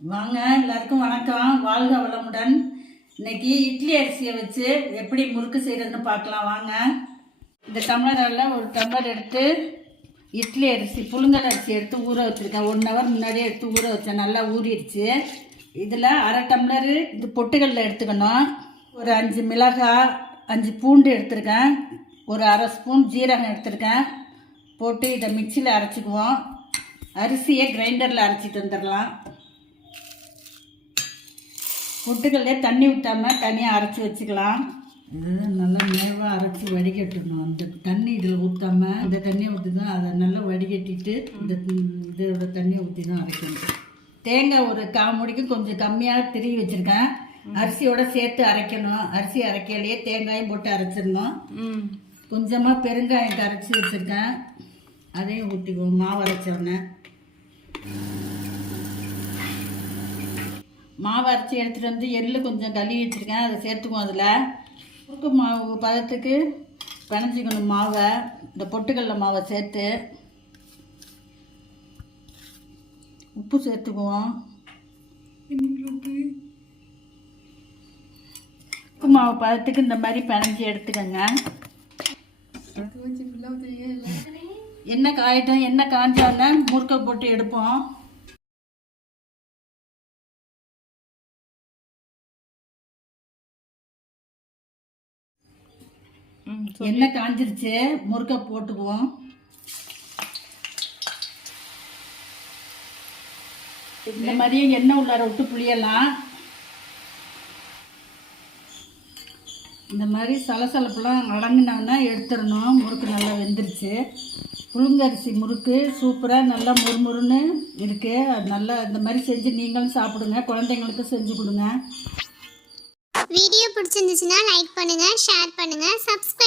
வாங்க எல்லாருக்கும் வணக்கம். வாழ்க வளமுடன். இன்னைக்கு இட்லி அரிசியை வச்சு எப்படி முறுக்கு செய்கிறதுன்னு பார்க்கலாம் வாங்க. இந்த டம்ளரில் ஒரு டம்ளர் எடுத்து இட்லி அரிசி புழுங்கல் அரிசி எடுத்து ஊற வச்சுருக்கேன். 1 ஹவர் முன்னாடியே எடுத்து ஊற வச்சேன். நல்லா ஊறிடுச்சு. இதில் அரை டம்ளரு இது பொட்டுக்கடலை எடுத்துக்கணும். ஒரு 5 மிளகாய் 5 பூண்டு எடுத்துருக்கேன். ஒரு அரை ஸ்பூன் ஜீரகம் எடுத்துருக்கேன். போட்டு இதை மிக்சியில் அரைச்சிக்குவோம். அரிசியை கிரைண்டரில் அரைச்சிட்டு வந்துடலாம். பொட்டுக்கல்லே தண்ணி ஊற்றாமல் தனியாக அரைச்சி வச்சுக்கலாம். இது நல்லா மேவாக அரைச்சி வடிகட்டணும். அந்த தண்ணி இதில் ஊற்றாமல் இந்த தண்ணியை ஊற்றி தான் அதை நல்லா வடிகட்டிட்டு இதோட தண்ணியை ஊற்றி தான் அரைக்கணும். தேங்காய் ஒரு 1/4 மூடிக்கு கொஞ்சம் கம்மியாக திருவி வச்சுருக்கேன். அரிசியோடு சேர்த்து அரைக்கணும். அரிசி அரைக்கையிலேயே தேங்காயும் போட்டு அரைச்சிடணும். கொஞ்சமாக பெருங்காயம் கரைச்சி வச்சுருக்கேன். அதையும் ஊற்றிக்குவோம். மாவு அரைச்சோடனே மாவு அரைச்சி எடுத்துகிட்டு வந்து எள்ளு கொஞ்சம் கழுவி வச்சுருக்கேன். அதை சேர்த்துக்குவோம். அதில் முறுக்கு மாவு பதத்துக்கு பிணைஞ்சிக்கணும் மாவை. இந்த பொட்டுக்கடலை மாவை சேர்த்து உப்பு சேர்த்துக்குவோம். உப்பு மாவு பதத்துக்கு இந்த மாதிரி பிணைஞ்சி எடுத்துக்கோங்க. எண்ணெய் காயிட்டும். எண்ணெய் காய்ஞ்சோடனே முறுக்கை போட்டு எடுப்போம். எண்ணெய் காஞ்சிருச்சு. முறுக்கை போட்டுக்குவோம். இந்த மாதிரியே எண்ணெய் உள்ளார விட்டு புளியலாம். இந்த மாதிரி சலசலப்புலாம் அடங்கினோன்னா எடுத்துடணும். முறுக்கு நல்லா வெந்துருச்சு. புழுங்கரிசி முறுக்கு சூப்பராக நல்லா முறுமுறுன்னு இருக்குது. அது நல்லா இந்த மாதிரி செஞ்சு நீங்களும் சாப்பிடுங்க. குழந்தைங்களுக்கும் செஞ்சு கொடுங்க. வீடியோ பிடிச்சிருந்துச்சுன்னா லைக் பண்ணுங்கள், ஷேர் பண்ணுங்கள், சப்ஸ்கிரைப்